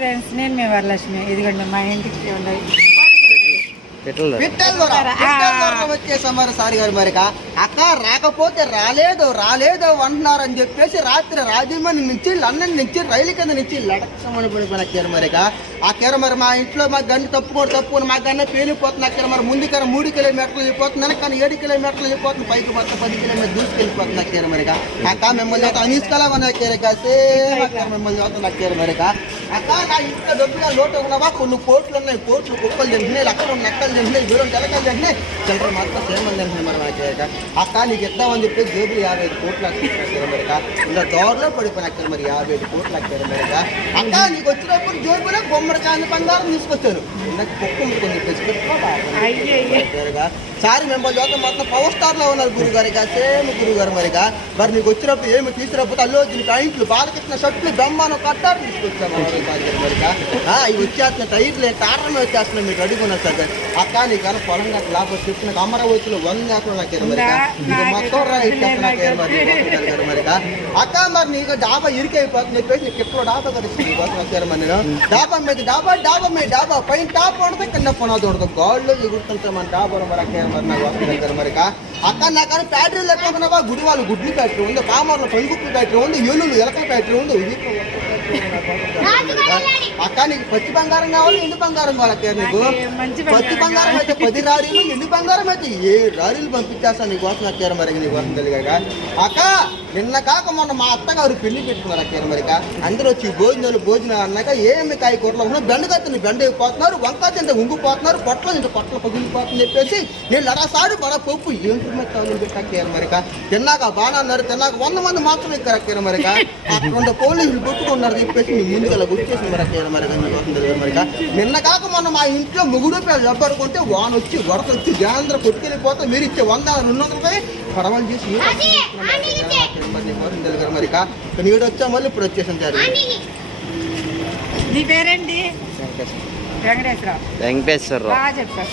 Friends, నేను మీ వరలక్ష్మి. ఇదిగోండి మా ఇంటికి ఉన్నాయి వచ్చేసాం మరి సారి గారు మరి అక్క రాకపోతే రాలేదు అంటున్నారని చెప్పేసి రాత్రి రాజమండ్రి నుంచి లండన్ నుంచి రైలు కింద నుంచి లడక్షమని పడిపోయిన అక్కారు మరి ఆ కేర మరి మా ఇంట్లో మా గన్ను తప్పుకొని మా గన్న పేలిపోతుంది అక్కడ మరి ముందుకన్నా 3 కిలోమీటర్లు వెళ్ళిపోతుంది కానీ 7 కిలోమీటర్లు వెళ్ళిపోతుంది పైకి మొత్తం 10 కిలోమీటర్లు దూసుకెళ్ళిపోతుంది అక్కారు మరి అక్క మిమ్మల్ని చదువుతా అనీసుకలా అక్కారు మిమ్మల్ని చదువుతుంది అక్కారు మరి అక్క నా ఇంట్లో డబ్బుగా లోటు ఉన్నావా కొన్ని కోట్లు ఉన్నాయి కోట్లు కుక్కలు తింటున్నాయి లక్కలు నక్కలు తింటున్నాయి దూరం తెలకలు తింటున్నాయి చిల్లర మాత్రం సేమని తింటున్నాయి మరి మనకి అక్క నీకు ఇద్దామని చెప్పి జేబులు 55 కోట్లు అక్కారు మరి ఇలా దోరలో పడిపోయిన అక్కారు మరి 55 కోట్లు అక్కారు మరి అక్క నీకు వచ్చినప్పుడు జేబులో బొమ్మడికాయని బంగారం తీసుకొచ్చాను నాకు కుక్క కొన్ని చెప్పేసి సారి మిమ్మల్ని చదువుతా మొత్తం పవర్ స్టార్ లో ఉన్నారు గురుగారు సేమ్ గురుగారు మరిగా మరి నీకు వచ్చినప్పుడు ఏమి తీసుకురాకపోతే అల్లో దీని ప్యాంట్లు బాలకృష్ణ షర్ట్లు దమ్మాను కట్టారు తీసుకొచ్చాను మరిగా ఇవి వచ్చేస్తున్న టైర్లు టాటర్లు వచ్చేస్తున్నాయి మీరు అడుగున్నారు సార్ అక్క నీకు కానీ పొలం నాకు లాభం చెప్పిన అమరావతిలో 100 ఎకరాలు నాకేరు మరిగా ఇది మొత్తం రాయిస్తారు మరిగా అక్క మరి నీకు డాబా ఇరికైపోతుంది చెప్పేసి నీకు ఎప్పుడు డాబా కలుస్తుంది వచ్చారు మరి నేను డాబా డాబా పైన టాప్ ఉండదు కింద పునాది ఉండదు గాల్లో ఎగురుతుంటాం మన డాబా మరి అక్క మరి నాకు వస్తుంది మరి అక్క నాకు కానీ ఫ్యాక్టరీ లేకపోతున్నావా గుడివాళ్ళు గుడ్లు ఫ్యాక్టరీ ఉంది పామర్లో పంగుక్కుల ఫ్యాక్టరీ ఉంది ఏనులు ఎలకల ఫ్యాక్టరీ ఉంది అక్క నీకు పచ్చి బంగారం కావాలి ఎండు బంగారం కావాలి అక్క నీకు పచ్చి బంగారం అయితే 10 రారీలు ఎండు బంగారం అయితే 7 రారీలు పంపించేస్తాను నీకోసం అక్కారు మరి నీకోసం తెలియక అక్క నిన్న కాక మొన్న మా అత్తగారు పెళ్లి పెట్టుకున్నారు అక్కారు మరి అందరూ వచ్చి భోజనాలు అన్నాక ఏమి కాయకూరలో ఉన్నా బెండకత్తిని బెండ అయిపోతున్నారు వంకాయ తింటే ఉంగిపోతున్నారు పొట్టలు తింటే పొట్టలు పగిలిపోతుంది చెప్పేసి నేను లడాసాడు బడా పప్పు ఏంటి తగులు పెట్టారు మరి తిన్నాక బాగా అన్నారు తిన్నాక 100 మంది మాత్రం ఎక్కారు అక్కారు మరి అక్కడ 2 పోలీసులు కొట్టుకున్నారు చెప్పేసి మీ ముందుకు అలా గుర్తేసి మరి అక్కారు మరి మరి నిన్న కాక మొన్న మా ఇంట్లో 3 రూపాయలు జబ్బరుకుంటే వాన వచ్చి వరద వచ్చి జనందరూ కొట్టుకెళ్ళిపోతే మీరు ఇచ్చే 100-200 రూపాయలు పడవలు చేసి మరి నీడు వచ్చా మళ్ళీ ఇప్పుడు వచ్చేసాను సార్. నీ పేరేంటి? వెంకటేశ్వరరావు. వెంకటేశ్వరరావు బాగా చెప్పారు.